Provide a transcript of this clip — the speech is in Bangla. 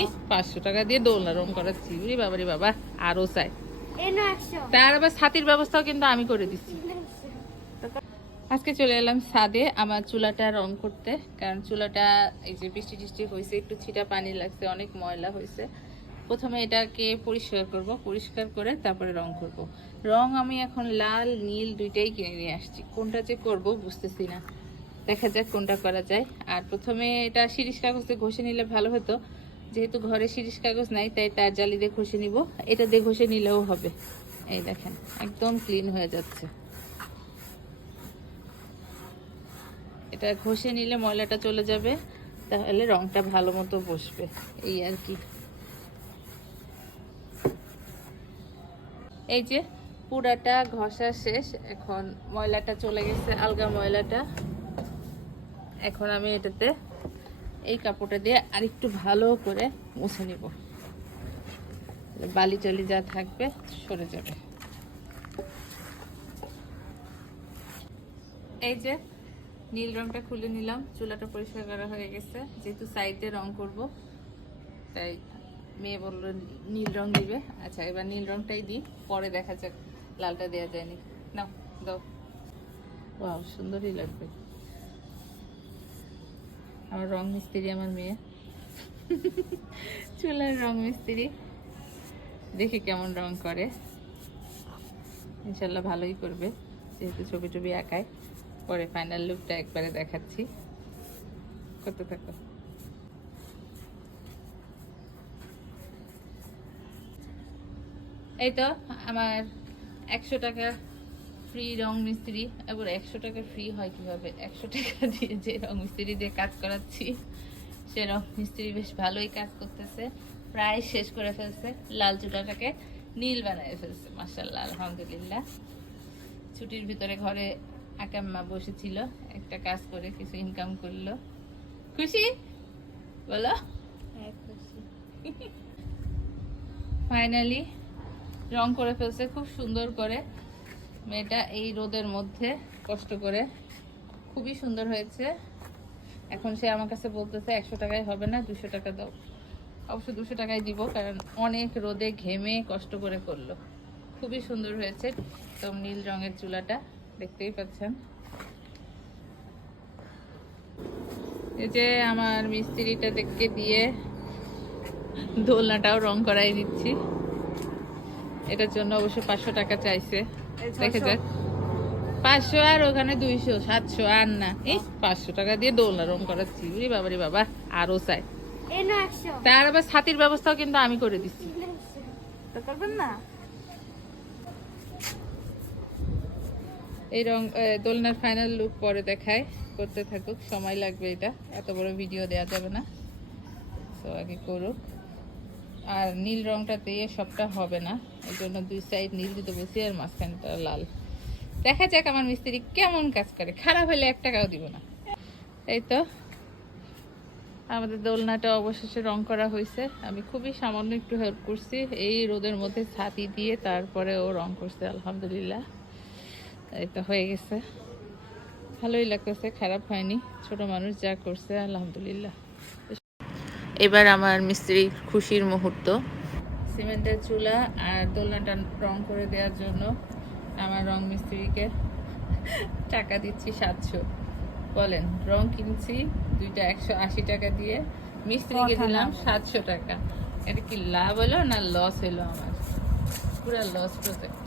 এই 500 টাকা দিয়ে দোলনা রং করাচ্ছি। রে বাবা রে বাবা, আরো চাই। তার আবার ছাতির ব্যবস্থাও কিন্তু আমি করে দিচ্ছি। আজকে চলে এলাম ছাদে আমার চুলাটা রং করতে, কারণ চুলাটা এই যে বৃষ্টি টিষ্টি হয়েছে, একটু ছিটা পানি লাগছে, অনেক ময়লা হয়েছে। প্রথমে এটাকে পরিষ্কার করব, পরিষ্কার করে তারপরে রং করব। রং আমি এখন লাল নীল দুইটাই কিনে নিয়ে আসছি, কোনটা যে করব বুঝতেছি না, দেখা যাক কোনটা করা যায়। আর প্রথমে এটা শিরিষ কাগজে ঘষে নিলে ভালো হতো, যেহেতু ঘরে শিরিষ কাগজ নাই তাই তার জালি দিয়ে ঘষে নিব। এটা দিয়ে ঘষে নিলেও হবে। এই দেখেন একদম ক্লিন হয়ে যাচ্ছে। এটা ঘষে নিলে ময়লাটা চলে যাবে, তাহলে রংটা ভালো মতো বসবে, এই আর কি। এই যে পুরাটা ঘষা শেষ, এখন ময়লাটা চলে গেছে, আলগা ময়লাটা। এখন আমি এটাতে এই কাপড়টা দিয়ে আরেকটু ভালো করে মুছে নিব, বালি টালি যা থাকবে সরে যাবে। এই যে নীল রংটা খুলে নিলাম, চুলাটা পরিষ্কার করা হয়ে গেছে। যেহেতু সাইডে রং করব তাই মেয়ে বললো নীল রং দিবে। আচ্ছা এবার নীল রংটাই দিই, পরে দেখা যাক লালটা দেওয়া যায়নি। নাও দাও। বাহ সুন্দরই লাগবে। আমার রং মিস্ত্রি আমার মেয়ে, চুলার রং মিস্ত্রি, দেখি কেমন রং করে। ইনশাল্লাহ ভালোই করবে, যেহেতু ছবি টবি আঁকায়। পরে ফাইনাল লুকটা একবারে দেখাচ্ছি, করতে থাকো। এই তো আমার 100 টাকা ফ্রি রং মিস্ত্রি। এবার 100 টাকা ফ্রি হয় কিভাবে? 100 টাকা দিয়ে যে রং মিস্ত্রি দিয়ে কাজ করাচ্ছি, সে রং মিস্ত্রি বেশ ভালোই কাজ করতেছে, প্রায় শেষ করে ফেলছে। লাল চুলাটাকে নীল বানায় ফেলছে, মাশাআল্লাহ আলহামদুলিল্লাহ। ছুটির ভিতরে ঘরে আকাম্মা বসেছিল, একটা কাজ করে কিছু ইনকাম করলো। খুশি বলো? ফাইনালি রং করে ফেলছে খুব সুন্দর করে মেয়েটা, এই রোদের মধ্যে কষ্ট করে। খুবই সুন্দর হয়েছে। এখন সে আমার কাছে বলতেছে 100 টাকায় হবে না, 200 টাকা দাও। অবশ্য 200 টাকায় দিব, কারণ অনেক রোদে ঘেমে কষ্ট করে করলো। খুবই সুন্দর হয়েছে একদম নীল রঙের চুলাটা, দেখতেই পাচ্ছেন। এই যে আমার মিস্ত্রিটা দেখতে দিয়ে দোলনাটাও রং করাই নিচ্ছি। এটার জন্য অবশ্য 500 টাকা চাইছে, দেখে যাক। 500 আর ওখানে 200, 700 আর না, এই 500 টাকা দিয়ে দোলনা রং করাচ্ছি। রে বাবা রে বাবা, আরো চাই। তার আবার ছাতির ব্যবস্থাও কিন্তু আমি করে দিচ্ছি, করবেন না? এই রং দোলনার ফাইনাল লুক পরে দেখায়, করতে থাকুক, সময় লাগবে, এটা এত বড় ভিডিও দেওয়া যাবে না, তো আগে করুক। আর নীল রংটা দিয়ে সবটা হবে না, এই জন্য 2 সাইড নীল দিতে বসি, আর মাঝখানটা লাল। দেখা যাক আমার মিস্ত্রি কেমন কাজ করে, খারাপ হলে 1 টাকাও দিব না। এই তো আমাদের দোলনাটা অবশেষে রং করা হয়েছে। আমি খুবই সামান্য একটু হেল্প করছি, এই রোদের মধ্যে ছাতি দিয়ে, তারপরে ও রং করছে আলহামদুলিল্লাহ। এই তো হয়ে গেছে, ভালোই লাগতেছে, খারাপ হয়নি। ছোট মানুষ যা করছে আলহামদুলিল্লাহ। এবার আমার মিস্ত্রির খুশির মুহূর্ত। সিমেন্টের চুলা আর দোলনাটা রং করে দেওয়ার জন্য আমার রং মিস্ত্রিকে টাকা দিচ্ছি 700। বলেন, রং কিনছি দুইটা 180 টাকা দিয়ে, মিস্ত্রিকে দিলাম 700 টাকা। এটা কি লাভ হলো না লস হলো? আমার পুরা লস প্রজেক্ট।